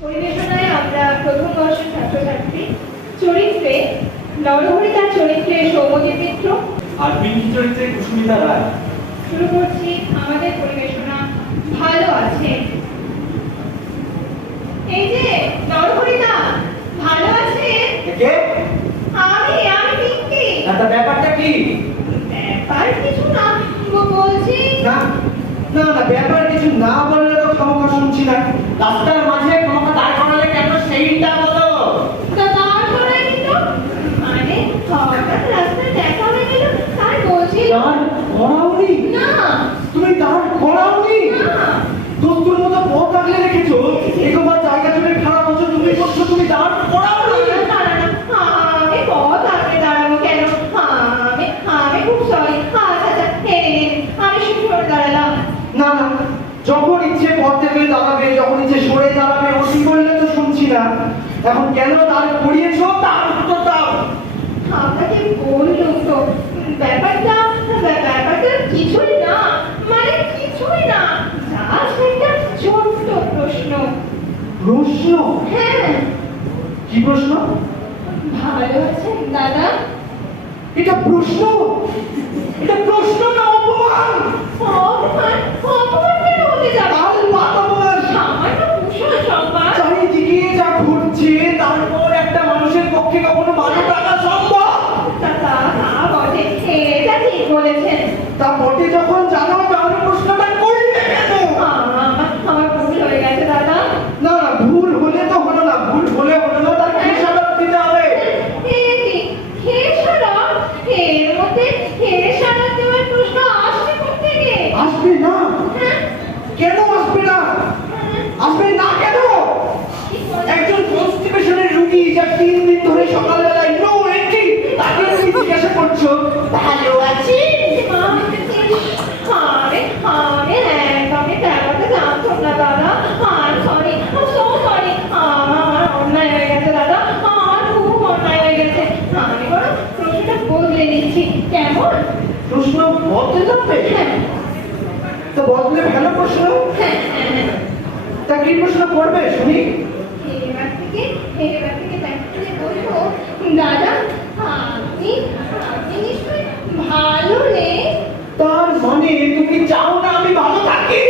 পরিবেশনায় আমরা প্রথম বর্ষের ছাত্রছাত্রী চরিত্রে চরিত্রে আর ভালো আছে এই যে ভালো আছে আমি ব্যাপারটা ব্যাপার কিছু না বলছি? না না না কিছু না বললে তো ক্ষমতা শুনছি না। রাস্তার মাঝে তারপরে কিন্তু মানে হঠাৎ রাস্তায় দেখা হয়ে গেল তাই বলছি দাঁড় করাওনি না। তুমি দাঁড় করাওনি না। দোস্তুর মতো পথ আগলে রেখেছো? একবার জায়গা জুড়ে খারাপ হচ্ছে তুমি করছ তুমি দাঁড় করাওনি আমি পথ আগে দাঁড়াবো কেন? আমি আমি খুব সরি আচ্ছা আচ্ছা আমি দাঁড়ালাম। না না যখন ইচ্ছে পথ থেকে দাঁড়াবে যখন ইচ্ছে সরে দাঁড়াবে ওটি করলে তো শুনছি না। এখন কেন দাঁড় করিয়েছো তার উত্তর দাও। আপনাকে বললুম তো। ব্যাপারটা ব্যা- ব্যাপারটা কিছুই না। মানে কিছুই না। যা সেটা ছোট্ট প্রশ্ন। প্রশ্ন? হ্যাঁ। কি প্রশ্ন? ভালো আছেন দাদা? এটা প্রশ্ন? বলেছেন তা বটে যখন জানো তাহলে প্রশ্নটা করলে কেন? আমার আমার ভুল হয়ে গেছে দাদা। না না ভুল হলে তো হলো না ভুল হলে হলো না তার খেসারত দিতে হবে? এ কি? খেসারত এর মধ্যে খেসারত দেওয়ার প্রশ্ন আসবে না? কেন আসবে না? আসবে না কেন কি বলে? একজন কনস্টিপেশনের রুগী যা তিন দিন ধরে সকালবেলায় নো এন্ট্রি তাকে তুমি জিজ্ঞাসা করছ ভালো আছি মা, আরে আরে একদমই ব্যাপারটা জানতাম না দাদা আর সরি সো সরি আমার অন্যায় হয়ে গেছে দাদা আমার খুব অন্যায় হয়ে গেছে আমি বরং প্রশ্নটা বদলে নিচ্ছি কেমন প্রশ্ন বদলে যাবে? হ্যাঁ। তো বদলে ভালো প্রশ্ন? হ্যাঁ হ্যাঁ তা কি প্রশ্ন করবে শুনি? দাদা আপনি আপনি নিশ্চয়ই ভালো নেই তার মানে তুমি চাও না আমি ভালো থাকি?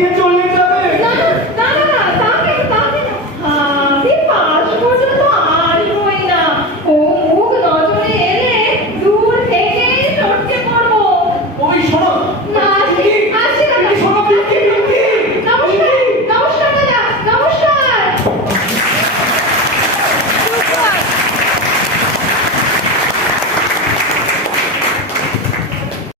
今天就